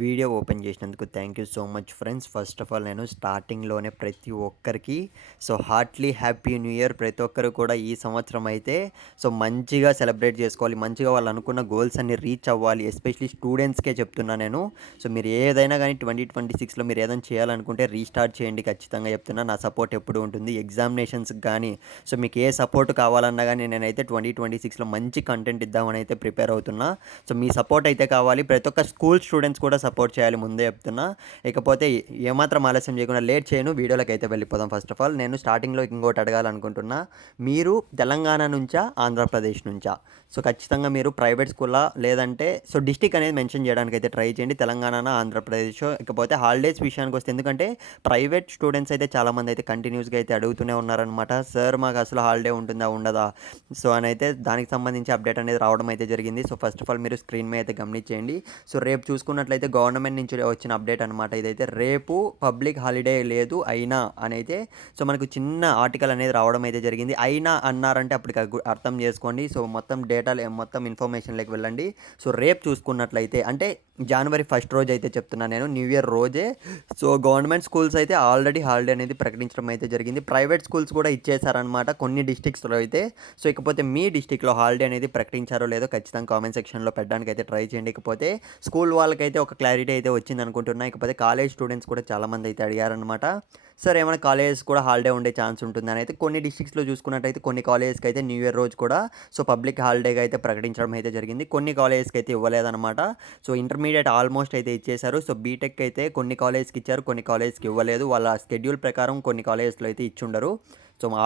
Video open చేసినందుకు thank you so much friends. First of all నేను స్టార్టింగ్‌లోనే ప్రతి ఒక్కరికి హార్ట్‌లీ హ్యాపీ న్యూ ఇయర్. ప్రతి ఒక్కరు కూడా ఈ సంవత్సరం అయితే మంచిగా సెలబ్రేట్ చేసుకోవాలి. మంచిగా వాళ్ళు అనుకున్న గోల్స్ అన్నీ రీచ్ అవ్వాలి. ఎస్పెషల్లీ స్టూడెంట్స్‌కే చెప్తున్నా నేను. మీరు ఏదైనా గానీ 2026లో మీరు ఏదైనా చేయాలనుకుంటే రీస్టార్ట్ చేయండి. ఖచ్చితంగా చెప్తున్నా. నా సపోర్ట్ ఎప్పుడూ ఉంటుంది. ఎగ్జామినేషన్స్‌కి గానీ మీకు ఏ సపోర్ట్ కావాలన్నా గానీ నేనైతే 2026లో మంచి కంటెంట్ ఇద్దామని అయితే ప్రిపేర్ అవుతున్నా. మీ సపోర్ట్ అయితే కావాలి. ప్రతి ఒక్క స్కూల్ స్టూడెంట్స్ కూడా సపోర్ట్ చేయాలి ముందే చెప్తున్నా. ఇకపోతే ఏమాత్రం ఆలస్యం చేయకుండా లేట్ చేయను. వీడియోలోకైతే వెళ్ళిపోదాం. ఫస్ట్ ఆఫ్ ఆల్ నేను స్టార్టింగ్‌లో ఇంకోటి అడగాలనుకుంటున్నా. మీరు తెలంగాణ నుంచా? ఆంధ్రప్రదేశ్ నుంచా? ఖచ్చితంగా మీరు ప్రైవేట్ స్కూలా? లేదంటే డిస్ట్రిక్ట్ అనేది మెన్షన్ చేయడానికైతే ట్రై చేయండి. తెలంగాణనా? ఆంధ్రప్రదేశో? ఇకపోతే హాలిడేస్ విషయానికొస్తే ఎందుకంటే ప్రైవేట్ స్టూడెంట్స్ అయితే చాలామంది అయితే కంటిన్యూస్‌గా అయితే అడుగుతూనే ఉన్నారనమాట. సార్ మాకు అసలు హాలిడే ఉంటుందా? ఉండదా? అనైతే దానికి సంబంధించి అప్డేట్ అనేది రావడం అయితే జరిగింది. ఫస్ట్ ఆఫ్ ఆల్ మీరు స్క్రీన్ మీద అయితే గమనించేయండి. రేపు చూసుకున్నట్లయితే గవర్నమెంట్ నుంచి వచ్చిన అప్డేట్ అనమాట ఇదైతే. రేపు పబ్లిక్ హాలిడే లేదు అయినా అనైతే మనకు చిన్న ఆర్టికల్ అనేది రావడం అయితే జరిగింది. అయినా అన్నారంటే అప్పటికి అర్థం చేసుకోండి. మొత్తం డేటా మొత్తం ఇన్ఫర్మేషన్‌లోకి వెళ్ళండి. రేపు చూసుకున్నట్లయితే అంటే జనవరి 1 రోజు అయితే చెప్తున్నా నేను. న్యూ ఇయర్ రోజే గవర్నమెంట్ స్కూల్స్ అయితే ఆల్రెడీ హాలిడే అనేది ప్రకటించడం అయితే జరిగింది. ప్రైవేట్ స్కూల్స్ కూడా ఇచ్చేసారనమాట కొన్ని డిస్ట్రిక్ట్స్‌లో అయితే. ఇకపోతే మీ డిస్ట్రిక్ట్‌లో హాలిడే అనేది ప్రకటించారో లేదో ఖచ్చితంగా కామెంట్ సెక్షన్‌లో పెట్టడానికైతే ట్రై చేయండి. ఇకపోతే స్కూల్ వాళ్ళకైతే ఒక క్లారిటీ అయితే వచ్చిందనుకుంటున్నా. ఇకపోతే కాలేజ్ స్టూడెంట్స్ కూడా చాలామంది అయితే అడిగారనమాట. సార్ ఏమైనా కాలేజెస్ కూడా హాలిడే ఉండే ఛాన్స్ ఉంటుందని అయితే కొన్ని డిస్ట్రిక్ట్స్‌లో చూసుకున్నట్టయితే కొన్ని కాలేజెస్‌కి అయితే న్యూ ఇయర్ రోజు కూడా పబ్లిక్ హాలిడేగా అయితే ప్రకటించడం అయితే జరిగింది. కొన్ని కాలేజెస్‌కి అయితే ఇవ్వలేదనమాట. ఇంటర్మీడియేట్ ఆల్మోస్ట్ అయితే ఇచ్చేశారు. బీటెక్ అయితే కొన్ని కాలేజ్‌కి ఇచ్చారు. కొన్ని కాలేజ్‌కి ఇవ్వలేదు. వాళ్ళ షెడ్యూల్ ప్రకారం కొన్ని కాలేజెస్‌లో అయితే ఇచ్చుండరు.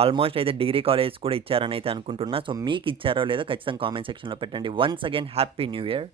ఆల్మోస్ట్ అయితే డిగ్రీ కాలేజెస్ కూడా ఇచ్చారని అయితే అనుకుంటున్నా. మీకు ఇచ్చారో లేదో ఖచ్చితంగా కామెంట్ సెక్షన్‌లో పెట్టండి. Once again happy new year.